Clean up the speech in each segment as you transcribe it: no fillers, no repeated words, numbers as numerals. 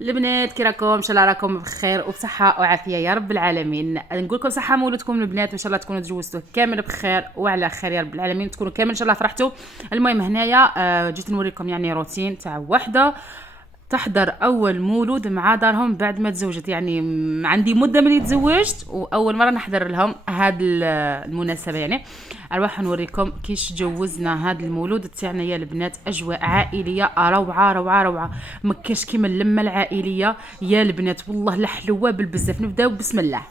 البنات كي راكم؟ ان شاء الله راكم بخير وبصحه وعافيه يا رب العالمين. نقول لكم صحه مولودكم البنات، وان شاء الله تكونوا تجوزتوا كامل بخير وعلى خير يا رب العالمين، تكونوا كامل ان شاء الله فرحتوا. المهم هنايا جيت نوريكم يعني روتين تاع وحده تحضر اول مولود مع دارهم بعد ما تزوجت. يعني عندي مده ملي تزوجت واول مره نحضر لهم هاد المناسبه. يعني اروح نوريكم كيش جوزنا هاد المولود تاعنا يا البنات. اجواء عائليه روعه روعه روعه، ما كاش كيما اللمه العائليه يا البنات، والله لا حلوه بالبزاف. نبداو بسم الله.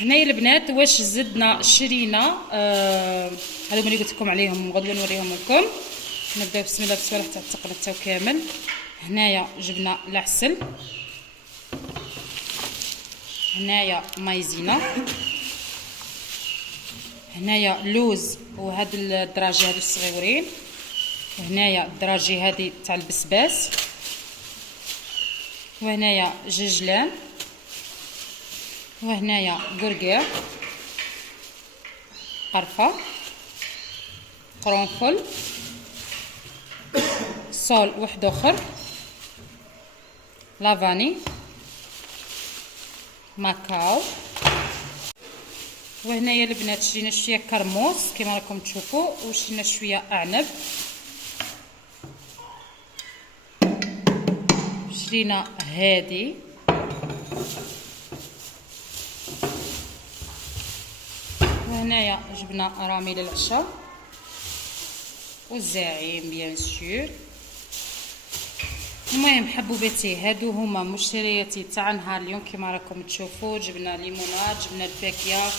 هنايا البنات واش زدنا شرينا هذو اللي قلت لكم عليهم غدوه نوريهم لكم. نبداو بسم الله بالصوالح تاع التقلة تاو كامل. هنايا جبنا العسل، هنايا مايزينا، هنايا لوز وهاد الدراجي هادو الصغيورين، وهنايا الدراجي هادي تاع البسباس، وهنايا ججلان، وهنايا برقير، قرفه، قرنفل، صول واحد اخر، لافاني، ماكاو. وهنايا البنات شرينا شويه كرموس كما راكم تشوفوا، وشرينا شويه اعنب، شرينا هادي، وهنايا جبنا رامي للعشاء والزعيم بيان سور. المهم حبوباتي هادو هما مشترياتي تاع نهار اليوم كما راكم تشوفوا. جبنا ليمونات، جبنا الفاكهه،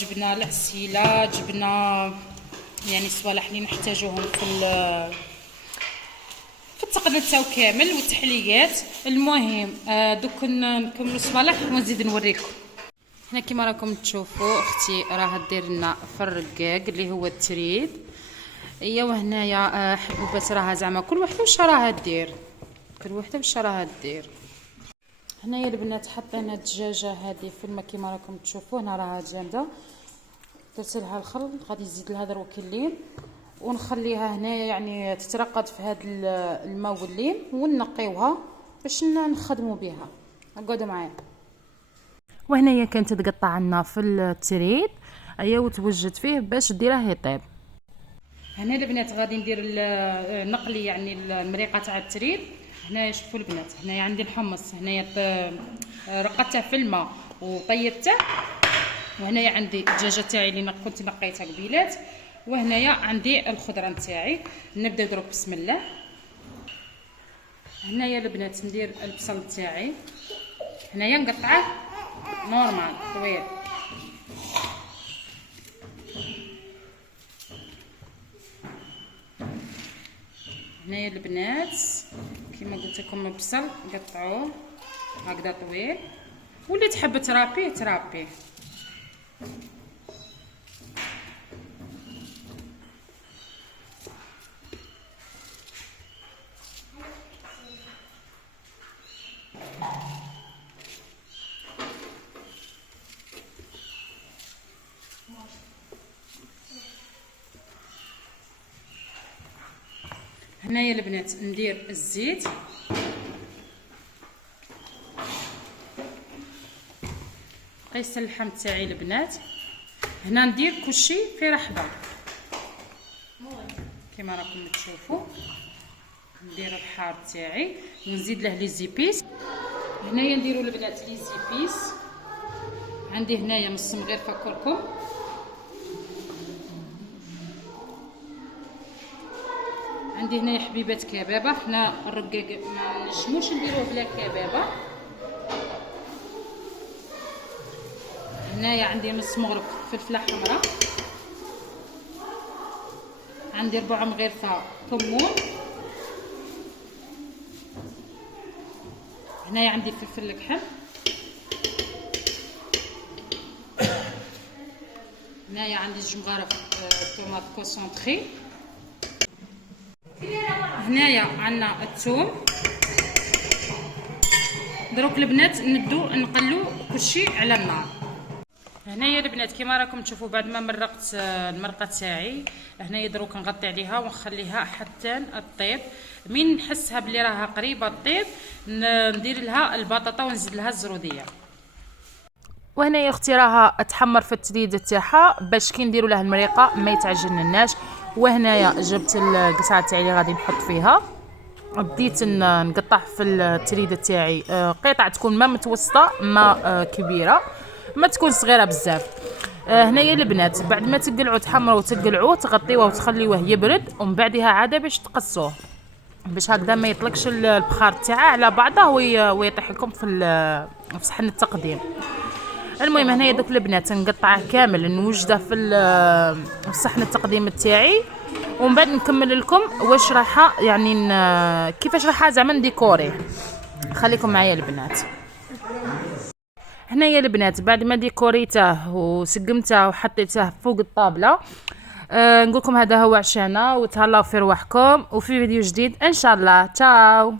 جبنا العسيله، جبنا يعني صوالح اللي نحتاجوهم في التقنية تاو كامل والتحليات. المهم دوك نكملوا الصوالح ونزيد نوريكم. هنا كما راكم تشوفوا اختي راها دير لنا في الرقاق اللي هو التريد. ايوا هنايا حبوبات راها زعما كل وحده واش راها دير، كل وحده واش راها دير. هنايا البنات حطينا الدجاجه هذه في الماء كما راكم تشوفوا. هنا راها جامده، درت لها الخل، غادي نزيد لها دروك الليم ونخليها هنايا يعني تترقد في هذا الماء والليم، ونقيوها باش نخدموا بها. قعدوا معايا. وهنايا كانت تقطع لنا في التريد ايوا وتوجد فيه باش ديره يطيب. هنا البنات غادي ندير نقلي يعني المريقه تاع التريد. هنايا شوفوا البنات، هنايا عندي الحمص، هنايا رقدته في الماء وطيبته، وهنايا عندي الدجاجه تاعي اللي كنت نقيتها قبيلات، وهنايا عندي الخضره نتاعي. نبدا دروك بسم الله. هنايا البنات ندير البصل تاعي، هنايا نقطعه نورمال طويل. هنايا البنات كما قلت لكم البصل قطعوه هكذا طويل، واللي تحب ترابيه ترابيه. هنايا البنات ندير الزيت، قيس اللحم تاعي البنات. هنا ندير كلشي في رحبه كما راكم تشوفوا. ندير الحار تاعي ونزيد له لي زيبيس. هنايا نديروا البنات لي زيبيس. عندي هنايا نص مغرفه كركم، عندي هنايا حبيبات كبابه. حنا الرقاق ما نجموش نديروه بلا كبابه. هنايا عندي نص مغرف فلفله حمراء، عندي 4 مغرفه كمون، هنايا عندي فلفل الكحل، هنايا عندي 2 مغارف طوماط كونسونطري، هنايا عندنا الثوم. دروك البنات نبدو نقلو كلشي على النار. هنايا البنات كيما راكم تشوفوا بعد ما مرقت المرقه تاعي، هنايا دروك نغطي عليها ونخليها حتى طيب. من نحسها بلي راها قريبه طيب ندير لها البطاطا ونزيد لها الزروديه. وهنا يا اختي راها تحمر في التريده تاعها باش كي نديروا لها المريقه ما يتعجنناش. وهنايا جبت القصعه تاعي اللي غادي نحط فيها، بديت نقطع في التريده تاعي قطع تكون ما متوسطه ما كبيره، ما تكون صغيره بزاف. هنايا البنات بعد ما تقلعوا تحمروا وتقلعوا تغطيوه وتخليوه يبرد، ومن بعدها عاده باش تقصوه باش هكذا ما يطلقش البخار تاعه على بعضه ويطيح لكم في صحن التقديم. المهم هنايا دوك البنات نقطعه كامل نوجده في صحن التقديم تاعي، ومن بعد نكمل لكم واش راح يعني كيفاش راح زعما نديكوريه. خليكم معايا البنات. هنايا البنات بعد ما ديكوريته وسقمته وحطيته فوق الطابله، نقولكم هذا هو عشانا، وتهلاو في رواحكم وفي فيديو جديد ان شاء الله. تشاو.